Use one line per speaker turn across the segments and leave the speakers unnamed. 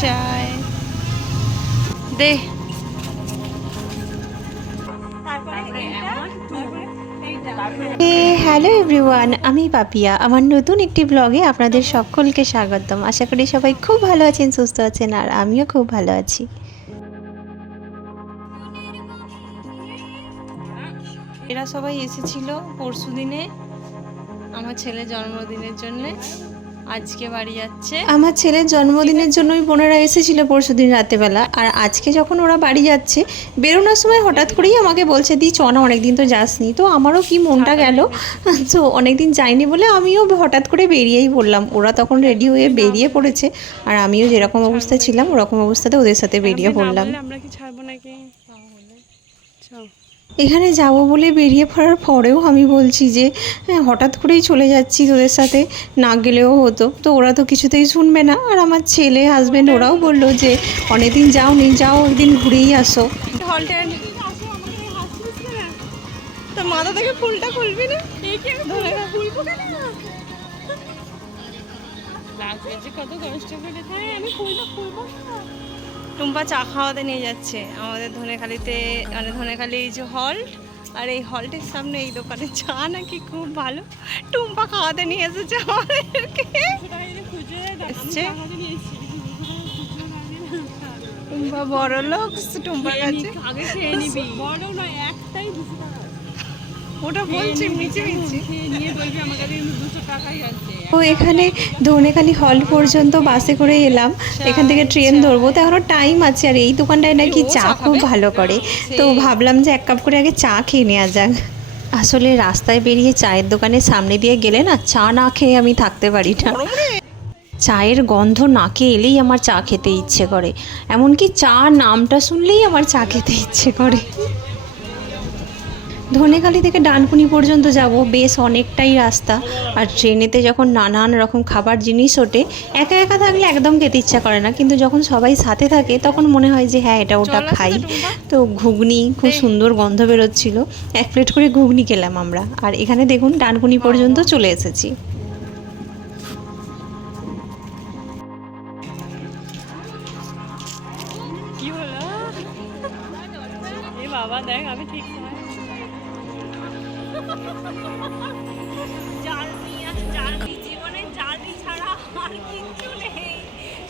চায়। দে। Hello everyone আমি পাপিয়া। আমার নতুন একটি ব্লগে আপনাদের সকলকে স্বাগতম। আশা করি সবাই খুব ভালো আছেন সুস্থ আছেন আর আমিও খুব ভালো আছি। এরা সবাই এসেছিল পরশু দিনে আমার ছেলে জন্মদিনের জন্য আজকে বাড়ি যাচ্ছে। আমার ছেলের জন্মদিনের জন্যই বোনেরা এসেছিল পরশুদিন রাতেবেলা আর আজকে যখন ওরা বাড়ি যাচ্ছে বেরোনোর সময় হঠাৎ করেই আমাকে বলছে দি চ না অনেকদিন তো যাসনি। তো আমারও কি মনটা গেল? তো অনেকদিন যাইনি বলে আমিও হঠাৎ করে বেরিয়েই বললাম ওরা তখন রেডি হয়ে বেরিয়ে পড়েছে আর আমিও যেরকম অবস্থা ছিলাম ওরকম অবস্থাতে ওদের সাথে বেরিয়ে পড়লাম।
আমরা কি ছাড়বো নাকি?
এখানে যাব বলে বেরিয়ে পড়ার পরেও আমি বলছি যে হ্যাঁ হঠাৎ করেই চলে যাচ্ছি তোদের সাথে। না গেলেও হতো। তো ওরা তো কিছুতেই শুনবে না। আর আমার ছেলে হাজবেন্ড ওরাও বলল যে অনেকদিন যাও নি যাও একদিন ঘুরেই আসো। তো মাথা থেকে ফুলটা খুলবি না? ধরে না।
লাগবে যে কত কষ্ট করে। আমি ফুলটা খুলবো না।
টুম্পা চা খাওয়াতে নিয়ে যাচ্ছে। আমাদের ধনেখালিতে মানে ধনেখালি এই যে হল আর এই হলটির সামনে এই দোকানে চা নাকি খুব ভালো। টুম্পা খাওয়াতে নিয়ে এসেছে আমাদেরকে। এসছে? টুম্পা বড় লোক
টুম্পা
কাছে।
আগে খেয়ে নিবি। বড় নয় একটাই
ওটা বলছি মিচি মিচি
নিয়ে বলবি আমার কাছে কিন্তু দুশো টাকাই আছে।
তো এখানে ধনেখালি হল পর্যন্ত বাসে করে এলাম। এখান থেকে ট্রেন ধরবো তো এখনও টাইম আছে আর এই দোকানটায় নাকি চা খুব ভালো করে। তো ভাবলাম যে এক কাপ করে আগে চা খেয়ে নেওয়া যাক। আসলে রাস্তায় বেরিয়ে চায়ের দোকানের সামনে দিয়ে গেলে না চা না খেয়ে আমি থাকতে পারি না। চায়ের গন্ধ নাকে এলেই আমার চা খেতে ইচ্ছে করে। এমনকি চা নামটা শুনলেই আমার চা খেতে ইচ্ছে করে। ধনেখালি থেকে ডানকুনি পর্যন্ত যাব বেশ অনেকটাই রাস্তা। আর ট্রেনেতে যখন নানান রকম খাবার জিনিস ওঠে একা একা থাকলে একদম খেতে ইচ্ছা করে না। কিন্তু যখন সবাই সাথে থাকে তখন মনে হয় যে হ্যাঁ এটা ওটা খাই। তো ঘুগনি খুব সুন্দর গন্ধ বেরোচ্ছিল। এক প্লেট করে ঘুগনি খেলাম আমরা। আর এখানে দেখুন ডানকুনি পর্যন্ত চলে এসেছি।
বাবা দেখ আমি ঠিক সময় জার্নি আর জার্নি জীবনে জার্নি ছাড়া আর কিচ্ছু নেই।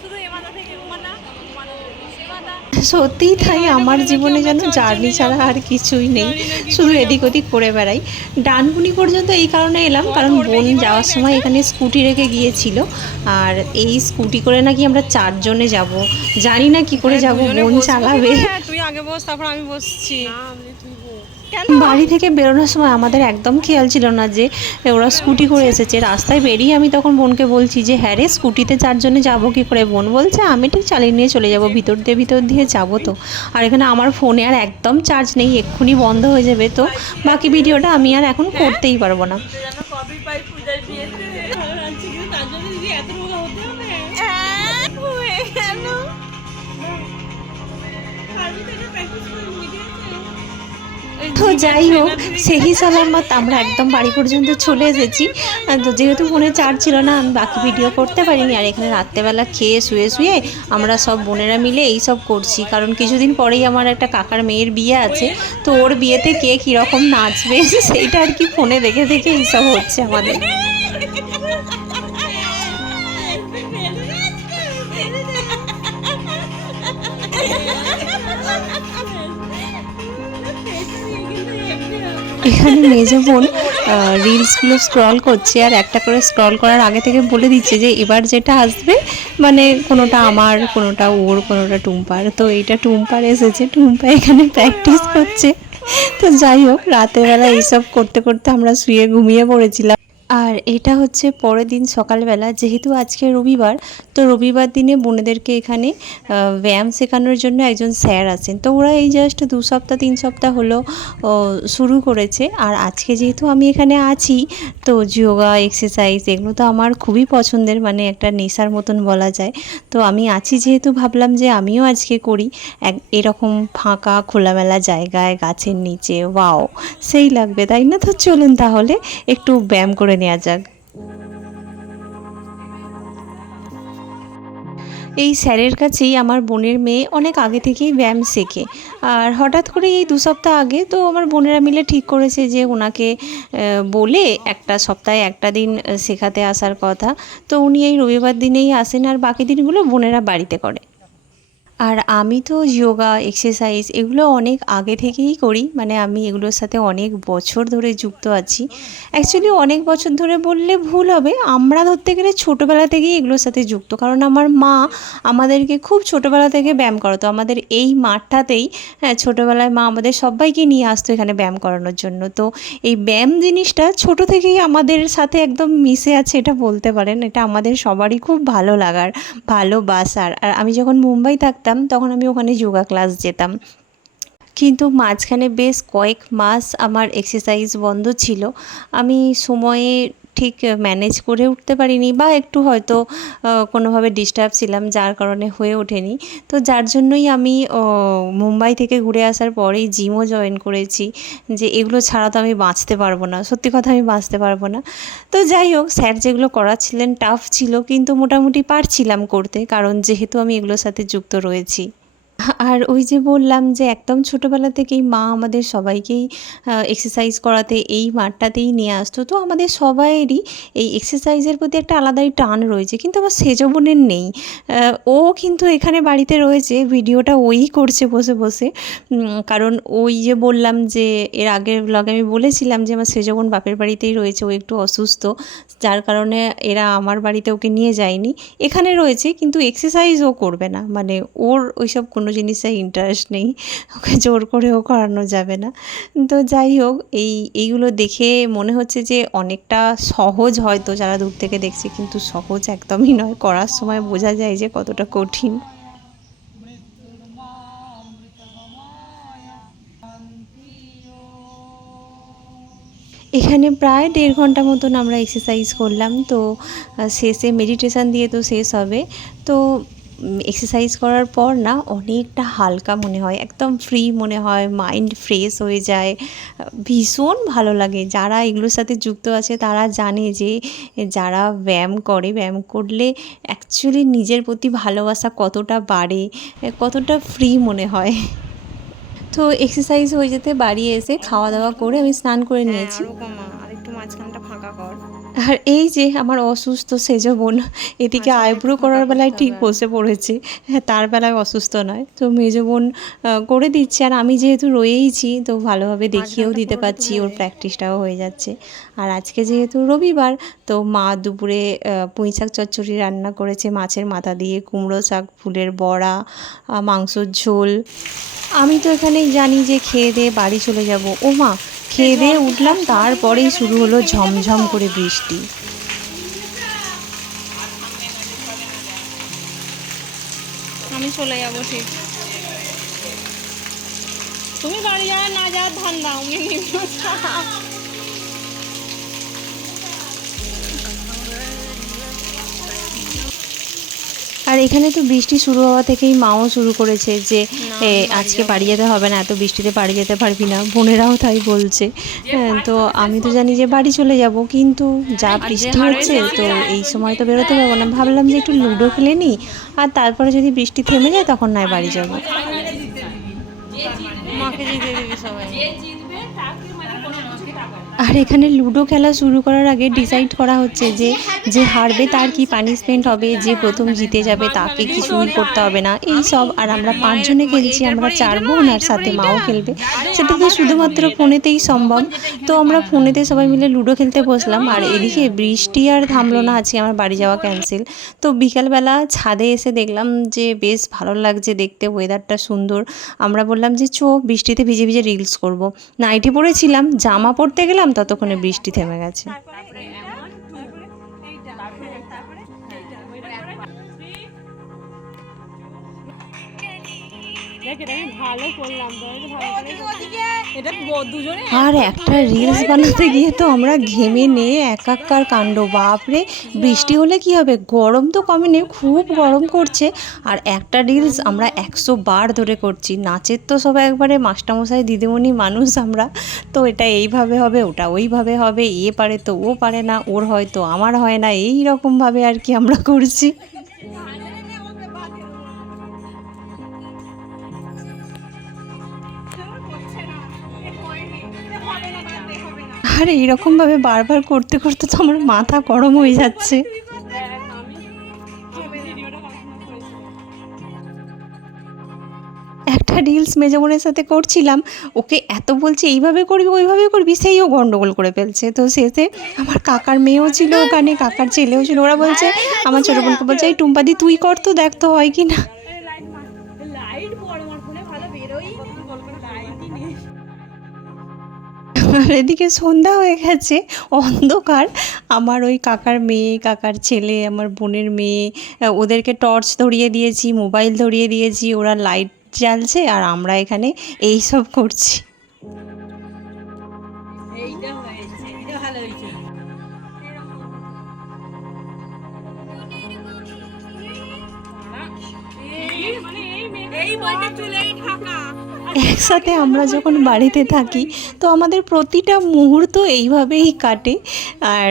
শুধু এ মাথা থেকে ও মাথা ও মাথা থেকে সে মাথা।
সত্যিই তাই আমার জীবনে যেন জার্নি ছাড়া আর কিছুই নেই। শুধু এদিক ওদিক করে বেড়াই। ডানকুনি পর্যন্ত এই কারণে এলাম কারণ বোন যাওয়ার সময় এখানে স্কুটি রেখে গিয়েছিল। আর এই স্কুটি করে নাকি আমরা চারজনে যাব। জানি না কি করে যাব বোন চালাবে।
তুই আগে বস তারপর আমি বসছি।
বাড়ি থেকে বেরোনোর সময় আমাদের একদম খেয়াল ছিল না যে ওরা স্কুটি করে এসেছে। রাস্তায় বেরিয়ে আমি তখন বোনকে বলছি যে হ্যাঁ রে, স্কুটিতে চারজনে যাব কি করে? বোন বলছে, আমি ঠিক চালিয়ে নিয়ে চলে যাব, ভিতর দিয়ে ভিতর দিয়ে যাব তো। আর এখানে আমার ফোনে আর একদম চার্জ নেই, এক্ষুনি বন্ধ হয়ে যাবে তো। বাকি ভিডিওটা আমি আর এখন করতেই পারব না।
তো
যাই হোক, সেই সালামত আমরা একদম বাড়ি পর্যন্ত চলে এসেছি। তো যেহেতু ফোনে চার্জ ছিল না, আমি বাকি ভিডিও করতে পারিনি। আর এখানে রাত্রেবেলা খেয়ে শুয়ে শুয়ে আমরা সব বোনেরা মিলে এই সব করছি। কারণ কিছুদিন পরেই আমার একটা কাকার মেয়ের বিয়ে আছে। তো ওর বিয়েতে কে কীরকম নাচবে, সেইটা আর কি ফোনে দেখে দেখে এইসব হচ্ছে আমাদের। এখানে মেজো বোন রিলসগুলো স্ক্রল করছে আর একটা করে স্ক্রল করার আগে থেকে বলে দিচ্ছে যে এবার যেটা আসবে মানে কোনোটা আমার, কোনোটা ওর, কোনোটা টুম্পার। তো এটা টুম্পার এসেছে, টুম্পা এখানে প্র্যাকটিস করছে। তো যাই হোক, রাতের বেলা এইসব করতে করতে আমরা শুয়ে ঘুমিয়ে পড়েছিলাম। আর এটা হচ্ছে পরের দিন সকালবেলা, যেহেতু আজকে রবিবার, তো রবিবার দিনে বোনেদেরকে এখানে ব্যায়াম শেখানোর জন্য একজন স্যার আছেন। তো ওরা এই জাস্ট দু সপ্তাহ, তিন সপ্তাহ হলো শুরু করেছে। আর আজকে যেহেতু আমি এখানে আছি, তো যোগা এক্সারসাইজ এগুলো তো আমার খুবই পছন্দের মানে একটা নেশার মতন বলা যায়। তো আমি আছি যেহেতু, ভাবলাম যে আমিও আজকে করি। এক, এরকম ফাঁকা, খোলামেলা জায়গায়, গাছের নিচে, ওয়াও, সেই লাগবে, তাই না? তো চলুন তাহলে একটু ব্যায়াম করে করে নেওয়া যাক। এই স্যারের কাছেই আমার বোনের মেয়ে অনেক আগে থেকেই ব্যায়াম শেখে। আর হঠাৎ করে এই দু সপ্তাহ আগে তো আমার বোনেরা মিলে ঠিক করেছে যে ওনাকে বলে একটা সপ্তাহে একটা দিন শেখাতে আসার কথা। তো উনি এই রবিবার দিনেই আসেন আর বাকি দিনগুলো বোনেরা বাড়িতে করে। আর আমি তো যোগা এক্সারসাইজ এগুলো অনেক আগে থেকেই করি। মানে আমি এগুলোর সাথে অনেক বছর ধরে যুক্ত আছি। অ্যাকচুয়ালি অনেক বছর ধরে বললে ভুল হবে। আমরা ধরতে গেলে ছোটোবেলা থেকেই এগুলোর সাথে যুক্ত। কারণ আমার মা আমাদেরকে খুব ছোটোবেলা থেকে ব্যায়াম করাতো। আমাদের এই মাঠটাতেই হ্যাঁ ছোটোবেলায় মা আমাদের সবাইকে নিয়ে আসতো এখানে ব্যায়াম করানোর জন্য। তো এই ব্যায়াম জিনিসটা ছোট থেকেই আমাদের সাথে একদম মিশে আছে এটা বলতে পারেন। এটা আমাদের সবারই খুব ভালো লাগার, ভালোবাসার। আর আমি যখন মুম্বাই থাকতাম তখন আমি ওখানে যোগা ক্লাস যেতাম। কিন্তু মাঝখানে বেশ কয়েক মাস আমার এক্সারসাইজ বন্ধ ছিল। আমি সময়ে ঠিক ম্যানেজ করে উঠতে পারিনি বা একটু হয়তো কোনোভাবে ডিস্টার্ব ছিলাম, যার কারণে হয়ে ওঠেনি। তো যার জন্যই আমি মুম্বাই থেকে ঘুরে আসার পরেই জিমও জয়েন করেছি, যে এগুলো ছাড়া তো আমি বাঁচতে পারব না। সত্যি কথা, আমি বাঁচতে পারব না। তো যাই হোক, স্যার যেগুলো করাচ্ছিলেন টাফ ছিল, কিন্তু মোটামুটি পারছিলাম করতে, কারণ যেহেতু আমি এগুলোর সাথে যুক্ত রয়েছি। আর ওই যে বললাম যে একদম ছোটোবেলা থেকেই মা আমাদের সবাইকেই এক্সারসাইজ করাতে এই মাঠটাতেই নিয়ে আসতো। তো আমাদের সবাইয়েরই এই এক্সারসাইজের প্রতি একটা আলাদাই টান রয়েছে। কিন্তু আমার সেজ বোনের নেই। ও কিন্তু এখানে বাড়িতে রয়েছে, ভিডিওটা ওই করছে বসে বসে। কারণ ওই যে বললাম যে এর আগের ব্লগে আমি বলেছিলাম যে আমার সেজ বোন বাপের বাড়িতেই রয়েছে, ও একটু অসুস্থ। যার কারণে এরা আমার বাড়িতে ওকে নিয়ে যায়নি। এখানে রয়েছে, কিন্তু এক্সারসাইজ ও করবে না। মানে ওর ওইসব কোনো জিনিসে ইন্টারেস্ট নেই, ওকে জোর করেও করানো যাবে না। তো যাই হোক, এই, এইগুলো দেখে মনে হচ্ছে যে অনেকটা সহজ হয়তো যারা দূর থেকে দেখছে, কিন্তু সহজ একদমই নয়। করার সময় বোঝা যায় যে কতটা কঠিন। এখানে প্রায় দেড় ঘণ্টা মতন আমরা এক্সারসাইজ করলাম, তো শেষে মেডিটেশন দিয়ে তো শেষ হবে। তো এক্সারসাইজ করার পর না অনেকটা হালকা মনে হয় একদম ফ্রি মনে হয় মাইন্ড ফ্রেশ হয়ে যায়। ভীষণ ভালো লাগে। যারা এগুলোর সাথে যুক্ত আছে তারা জানে যে যারা ব্যায়াম করে ব্যায়াম করলে অ্যাকচুয়ালি নিজের প্রতি ভালোবাসা কতটা বাড়ে কতটা ফ্রি মনে হয়। তো এক্সারসাইজ হয়ে যেতে বাড়ি এসে খাওয়া দাওয়া করে আমি স্নান করে নিয়েছি।
আরও কমা আর একটু মাঝখানটা ফাঁকা কর।
আর এই যে আমার অসুস্থ সেজ বোন এদিকে
আচ্ছা,
আইব্রো করার বেলায় ঠিক বসে পড়েছে। হ্যাঁ তার বেলায় অসুস্থ নয়। তো মেজ বোন করে দিচ্ছে। আর আমি যেহেতু রয়েইছি তো ভালোভাবে দেখিয়েও দিতে পারছি ওর প্র্যাকটিসটাও হয়ে যাচ্ছে। আর আজকে যেহেতু রবিবার তো মা দুপুরে পুঁই শাক চচ্চড়ি রান্না করেছে। মাছের মাথা দিয়ে কুমড়ো শাক ফুলের বড়া মাংসর ঝোল। আমি তো এখানে জানি যে খেয়ে দিয়ে বাড়ি চলে যাব। ও মা খেয়ে দিয়ে উঠলাম, তারপরেই শুরু হলো ঝমঝম করে বৃষ্টি।
আমি চলে যাব ঠিক। তুমি বাড়ি যাওয়া না যাওয়ার ধান দাও
এখানে তো বৃষ্টি শুরু হওয়া থেকেই মাও শুরু করেছে যে এ, আজকে বাড়ি যেতে হবে না এত বৃষ্টিতে বাড়ি যেতে পারবি না বোনেরাও তাই বলছে। হ্যাঁ, তো আমি তো জানি যে বাড়ি চলে যাব কিন্তু যা বৃষ্টি হচ্ছে তো এই সময় তো বেরোতে পারব না। ভাবলাম যে একটু লুডো খেলে নিই আর তারপরে যদি বৃষ্টি থেমে যায় তখন নয় বাড়ি যাব।
মাকে জিতে দিবি সবাই।
আর এখানে লুডো খেলা শুরু করার আগে ডিসাইড করা হচ্ছে যে যে হারবে তার কি পানিশমেন্ট হবে, যে প্রথম জিতে যাবে তাকে কিছুই করতে হবে না। এই সব আর আমরা পাঁচজনে খেলছি, আমরা চার বোন আর সাথে মাও খেলবে। সেটা তো শুধুমাত্র ফোনেতেই সম্ভব? তো আমরা ফোনেতে সবাই মিলে লুডো খেলতে বসলাম আর এদিকে বৃষ্টি আর থামলো না, আজকে আমার বাড়ি যাওয়া ক্যান্সেল তো বিকালবেলা ছাদে এসে দেখলাম যে বেশ ভালো লাগছে দেখতে ওয়েদারটা সুন্দর। আমরা বললাম যে, চো, বৃষ্টিতে ভিজে ভিজে রিলস করব। নাইটি পরেছিলাম জামা পরতে গেলাম ততক্ষণে বৃষ্টি থেমে গেছে। আর একটা রিলস বানাতে গিয়ে তো আমরা ঘেমে নিয়ে একাকার কাণ্ড। বাপরে বৃষ্টি হলে কি হবে? গরম তো কমে নেই খুব গরম করছে। আর একটা রিলস আমরা একশো বার ধরে করছি। নাচের তো সব একবারে মাস্টারমশাই দিদিমণি মানুষ আমরা। তো এটা এইভাবে হবে ওটা ওইভাবে হবে এ পারে তো ও পারে না ওর হয়তো আমার হয় না এই রকমভাবে আর কি আমরা করছি। আর এইরকমভাবে বারবার করতে করতে তো আমার মাথা গরম হয়ে যাচ্ছে। একটা রিলস মেজমনের সাথে করছিলাম ওকে এত বলছে এইভাবে করবি ওইভাবে করবি? সেইও গন্ডগোল করে ফেলছে। তো শেষে আমার কাকার মেয়েও ছিল ওখানে কাকার ছেলেও ছিল। ওরা বলছে আমার ছোটো বোনকে বলছে এই টুম্পাদি তুই কর তো দেখ তো হয় কি না? আর এদিকে সন্ধ্যা হয়ে গেছে অন্ধকার। আমার ওই কাকার মেয়ে কাকার ছেলে আমার বোনের মেয়ে ওদেরকে টর্চ ধরিয়ে দিয়েছি মোবাইল ধরিয়ে দিয়েছি ওরা লাইট জ্বালছে আর আমরা এখানে এই সব করছি।
এইটা হয়েছে এটা ভালো
এই বলতে চুলেই ঢাকা।
একসাথে আমরা যখন বাড়িতে থাকি, তো আমাদের প্রতিটা মুহূর্ত এইভাবেই কাটে। আর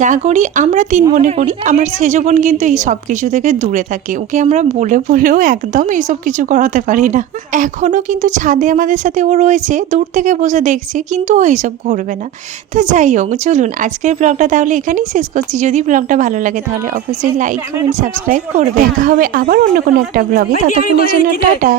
যা করি, আমরা তিন বোনে করি। আমার সেজ বোন কিন্তু এই সব কিছু থেকে দূরে থাকে। ওকে আমরা বলে বলেও একদম এইসব কিছু করাতে পারি না। এখনও কিন্তু ছাদে আমাদের সাথে ও রয়েছে, দূর থেকে বসে দেখছে, কিন্তু ও এইসব করবে না। তো যাই হোক, চলুন আজকের ব্লগটা তাহলে এখানেই শেষ করছি। যদি ব্লগটা ভালো লাগে তাহলে অবশ্যই লাইক কমেন্ট সাবস্ক্রাইব করবে। দেখা হবে আবার অন্য কোনো একটা ব্লগে ততক্ষণের জন্য টাটা।